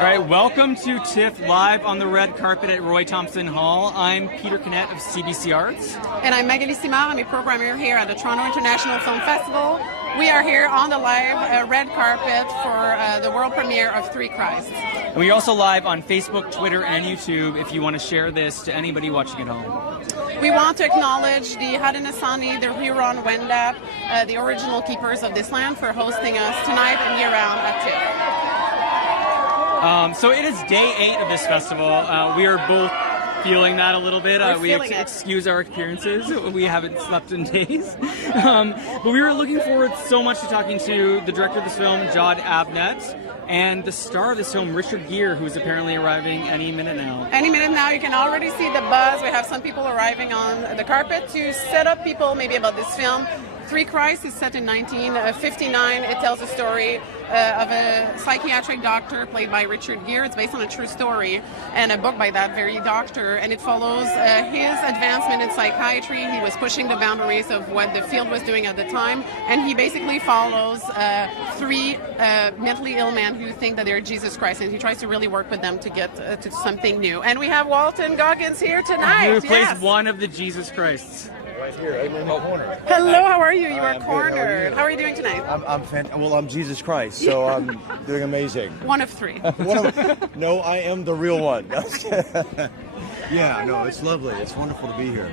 All right, welcome to TIFF live on the red carpet at Roy Thompson Hall. I'm Peter Knegt of CBC Arts. And I'm Magali Simard. I'm a programmer here at the Toronto International Film Festival. We are here on the live red carpet for the world premiere of Three Christs. And we're also live on Facebook, Twitter, and YouTube if you want to share this to anybody watching at home. We want to acknowledge the Haudenosaunee, the Huron-Wendat, the original keepers of this land, for hosting us tonight and year-round at TIFF. So it is day 8 of this festival. We are both feeling that a little bit. We have to excuse our appearances. We haven't slept in days. But we were looking forward so much to talking to the director of this film, Jon Avnet, and the star of this film, Richard Gere, who is apparently arriving any minute now. Any minute now. You can already see the buzz. We have some people arriving on the carpet to set up people maybe about this film. Three Christs is set in 1959. It tells a story of a psychiatric doctor played by Richard Gere. It's based on a true story and a book by that very doctor. And it follows his advancement in psychiatry. He was pushing the boundaries of what the field was doing at the time. And he basically follows three mentally ill men who think that they're Jesus Christ. And he tries to really work with them to get to something new. And we have Walton Goggins here tonight. Who plays one of the Jesus Christs. Right here, I'm in the corner. Hello, how are you? You are cornered. How are you doing tonight? I'm Jesus Christ, so I'm doing amazing. One of three. No, I am the real one. Yeah, no, it's lovely. It's wonderful to be here.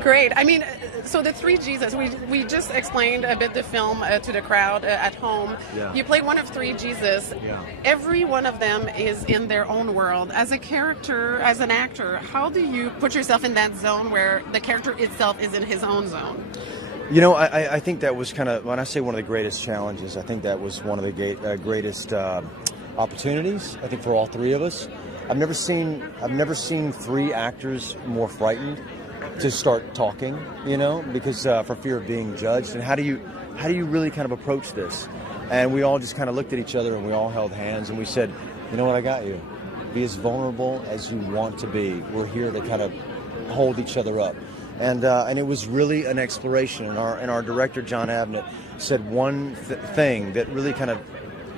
Great. I mean, so the three Jesus, we just explained a bit the film to the crowd at home. Yeah. You play one of three Jesus. Yeah. Every one of them is in their own world. As a character, as an actor, how do you put yourself in that zone where the character itself is in his own zone? You know, I think that was kind of, when I say one of the greatest challenges, I think that was one of the greatest opportunities, I think, for all three of us. I've never seen three actors more frightened to start talking, you know, because for fear of being judged. And how do you really kind of approach this? And we all just kind of looked at each other and we all held hands and we said, you know what, I got you. Be as vulnerable as you want to be. We're here to kind of hold each other up. And it was really an exploration. And our director, Jon Avnet, said one thing that really kind of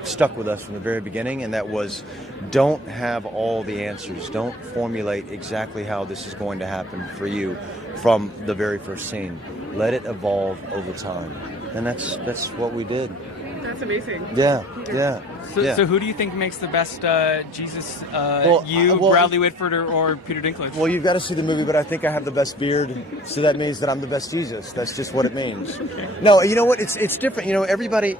stuck with us from the very beginning, and that was, don't have all the answers. Don't formulate exactly how this is going to happen for you from the very first scene. Let it evolve over time. And that's what we did. That's amazing. Yeah. So who do you think makes the best Jesus? Bradley Whitford, or Peter Dinklage? Well, you've got to see the movie, but I think I have the best beard, so that means that I'm the best Jesus. That's just what it means. Okay. No, you know what? It's different. You know, everybody.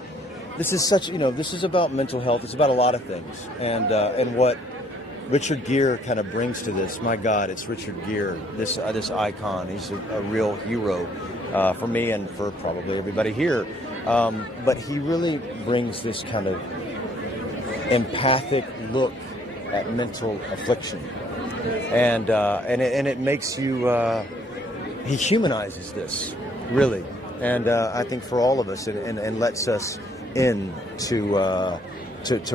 This is such, you know, this is about mental health. It's about a lot of things, and what Richard Gere kind of brings to this. My God, it's Richard Gere, this icon. He's a real hero for me and for probably everybody here. But he really brings this kind of empathic look at mental affliction, and it makes you. He humanizes this really, and I think for all of us, and lets us in to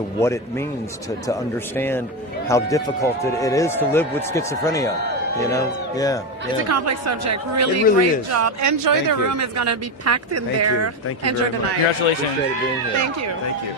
what it means to understand how difficult it is to live with schizophrenia. You know, yeah. It's a complex subject. Really great is. Job. Enjoy the room. It's going to be packed in there. Thank you. Enjoy very the much. night. Congratulations. Appreciate it being here. Thank you. Thank you.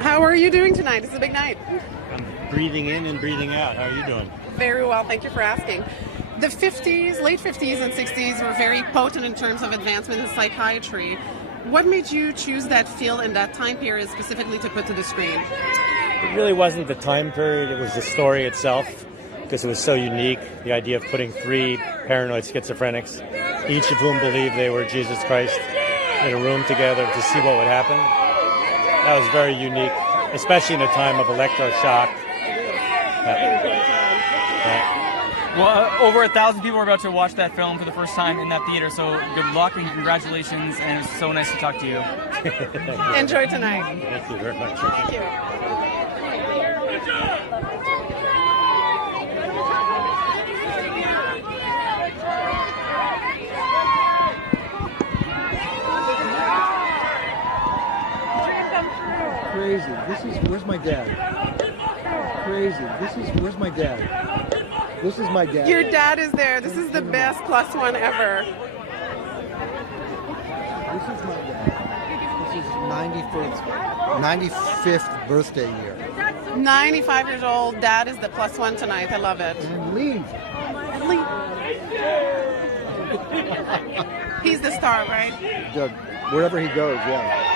How are you doing tonight? It's a big night. I'm breathing in and breathing out. How are you doing? Very well, thank you for asking. The 50s, late 50s and 60s were very potent in terms of advancement in psychiatry. What made you choose that field and that time period specifically to put to the screen? It really wasn't the time period, it was the story itself, because it was so unique. The idea of putting 3 paranoid schizophrenics, each of whom believed they were Jesus Christ, in a room together to see what would happen. That was very unique, especially in a time of electroshock. Well, over 1,000 people are about to watch that film for the first time in that theater, so good luck and congratulations, and it's so nice to talk to you. Enjoy tonight. Thank you very much. Thank you. Crazy. Where's my dad? Crazy. Where's my dad? This is my dad. Your dad is there. This is the best +1 ever. This is my dad. This is 95th birthday year. 95 years old. Dad is the +1 tonight. I love it. And leave. He's the star, right? Wherever he goes, yeah.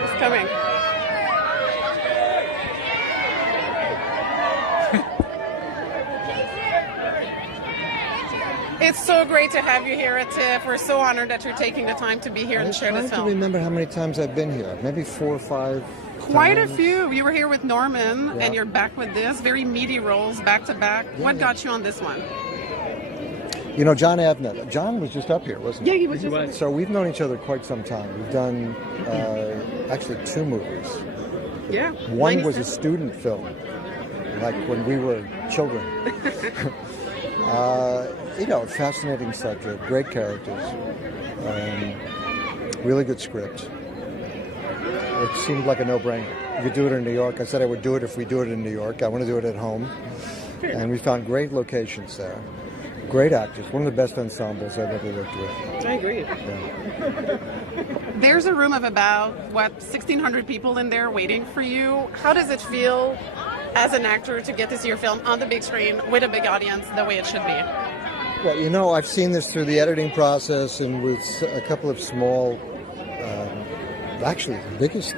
He's coming. It's so great to have you here at TIFF. We're so honored that you're taking the time to be here and share this I'm trying film. to remember how many times I've been here. Maybe 4 or 5 Quite a times. few. You were here with Norman, Yeah. and you're back with this. Very meaty roles, back to back. Yeah, What yeah. got you on this one? You know, Jon Avnet. John was just up here, wasn't he? Yeah, he was just up here. So we've known each other quite some time. We've done actually 2 movies. Yeah. One was a 96. student film, like when we were children. You know, fascinating subject, great characters, really good script. It seemed like a no-brainer. You could do it in New York. I said I would do it if we do it in New York. I want to do it at home. And we found great locations there. Great actors. One of the best ensembles I've ever worked with. I agree. Yeah. There's a room of about, 1,600 people in there waiting for you. How does it feel as an actor to get to see your film on the big screen with a big audience the way it should be? Well, you know, I've seen this through the editing process and with a couple of small, actually, the biggest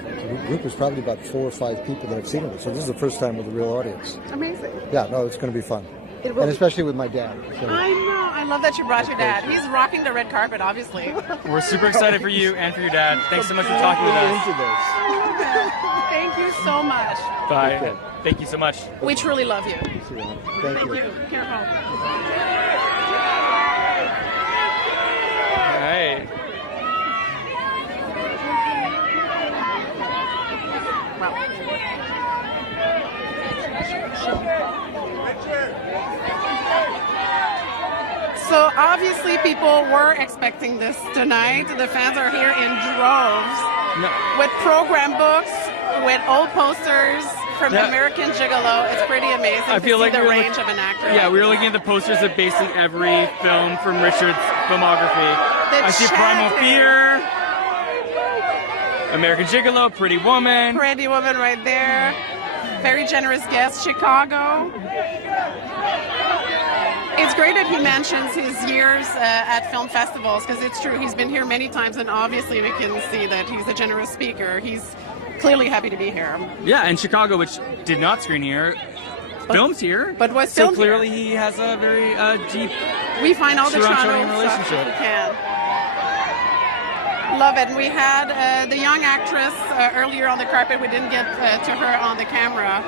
group was probably about 4 or 5 people that I've seen it. So this is the first time with a real audience. Amazing. Yeah, no, it's going to be fun. It will And be. especially with my dad. So. I know. I love that you brought your dad. He's rocking the red carpet, obviously. We're super excited for you and for your dad. Thanks so much for talking with us. Into this. Thank you so much. Bye. Okay. Thank you so much. We truly love you. Thank you. Careful. All right. So obviously people were expecting this tonight. The fans are here in droves with program books, with old posters from Yeah. American Gigolo. It's pretty amazing I feel to like see the we were range of an actor. Yeah, we were looking at the posters of basically every film from Richard's filmography. The I see Primal Champion. Fear, American Gigolo, Pretty Woman. Pretty Woman right there. Very generous guest, Chicago. It's great that he mentions his years at film festivals, because it's true, he's been here many times, and obviously we can see that he's a generous speaker. He's clearly happy to be here. Yeah, and Chicago, which did not screen here, films here. But was so filmed clearly here. he has a very deep. We find all the Toronto Toronto stuff relationship. if we can. Love it. And we had the young actress earlier on the carpet. We didn't get to her on the camera.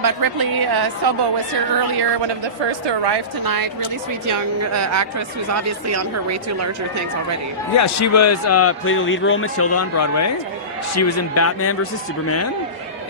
But Ripley Sobo was here earlier, one of the first to arrive tonight. Really sweet young actress who's obviously on her way to larger things already. Yeah, she was played the lead role Matilda on Broadway. She was in Batman vs. Superman.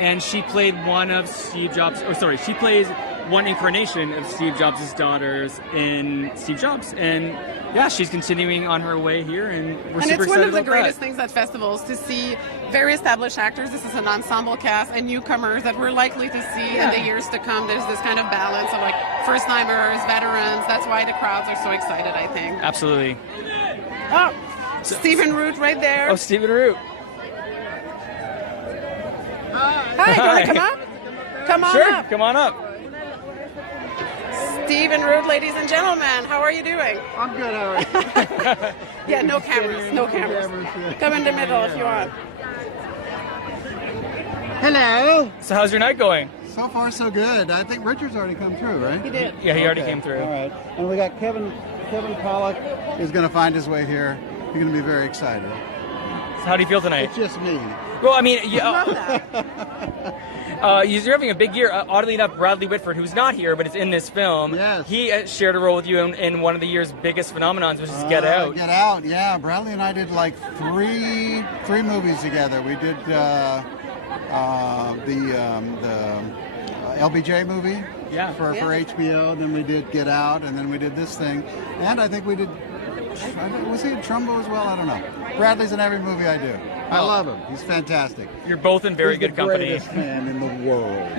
and she played one of Steve Jobs. Or sorry, she plays one incarnation of Steve Jobs' daughters in Steve Jobs, and yeah, she's continuing on her way here, and we're super excited about that. And it's one of the greatest things at festivals to see very established actors. This is an ensemble cast and newcomers that we're likely to see in the years to come. There's this kind of balance of like first-timers, veterans. That's why the crowds are so excited, I think. Absolutely. Oh, Stephen Root right there. Oh, Stephen Root. Hi, you want to come up? Come on Sure, up. come on up. Stephen Root, ladies and gentlemen, how are you doing? I'm good, how are you? Yeah, no cameras, no cameras. Come in the middle if you want. Hello. So how's your night going? So far, so good. I think Richard's already come through, right? He did. Yeah, he already came through. All right. And we got Kevin Pollak is going to find his way here. You're going to be very excited. So how do you feel tonight? It's just me. Well, I mean, Love that. you're having a big year. Oddly enough, Bradley Whitford, who's not here but is in this film, Yes. he shared a role with you in one of the year's biggest phenomenons, which is Get Out. Get Out, yeah. Bradley and I did like three movies together. We did the LBJ movie for HBO. Then we did Get Out, and then we did this thing. And I think we did. Was he in Trumbo as well? I don't know. Bradley's in every movie I do. I love him. He's fantastic. You're both in very good company. He's the greatest man in the world.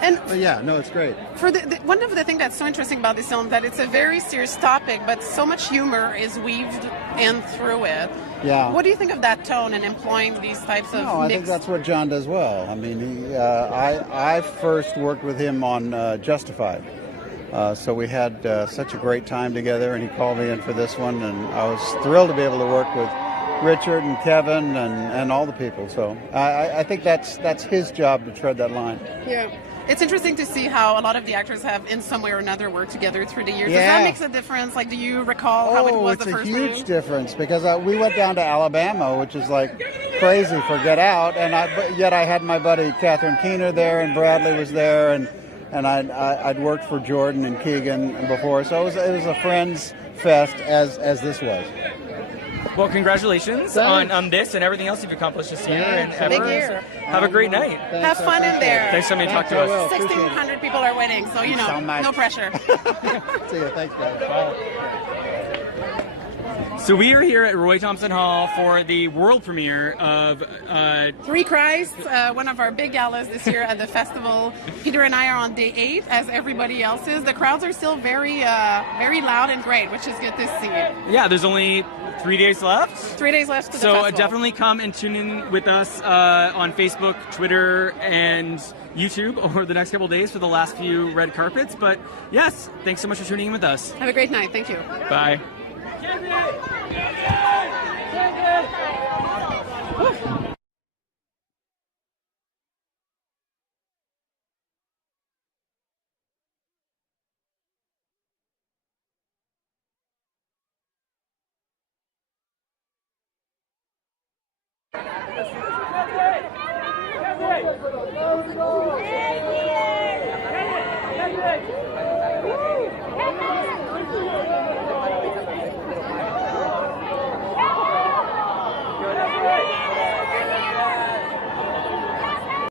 And But yeah, no, it's great. for one of the things that's so interesting about this film that it's a very serious topic, but so much humor is weaved in through it. Yeah. What do you think of that tone and employing these types of No, I think mixed? that's what John does well. I mean, I first worked with him on Justified. So we had such a great time together, and he called me in for this one, and I was thrilled to be able to work with Richard and Kevin and all the people. So I think that's his job to tread that line. Yeah. It's interesting to see how a lot of the actors have, in some way or another, worked together through the years. Yeah. Does that make a difference? Like, do you recall how it was the first it's a huge time? difference because we went down to Alabama, which is like crazy for Get Out, and yet I had my buddy Catherine Keener there, and Bradley was there, and I'd worked for Jordan and Keegan before, so it was a friends fest as this was. Well, congratulations on this and everything else you've accomplished this year and ever. Big year. Have a great night. Have fun in there. Thanks for coming to talk to us. 1,600 people are waiting, so you know, so much. no pressure. See you. Thanks, guys. So we are here at Roy Thompson Hall for the world premiere of Three Christ, one of our big galas this year at the festival. Peter and I are on day 8, as everybody else is. The crowds are still very loud and great, which is good to see. yeah, there's only 3 days left. 3 days left to the So festival. definitely come and tune in with us on Facebook, Twitter, and YouTube over the next couple of days for the last few red carpets. But yes, thanks so much for tuning in with us. Have a great night. Thank you. Bye.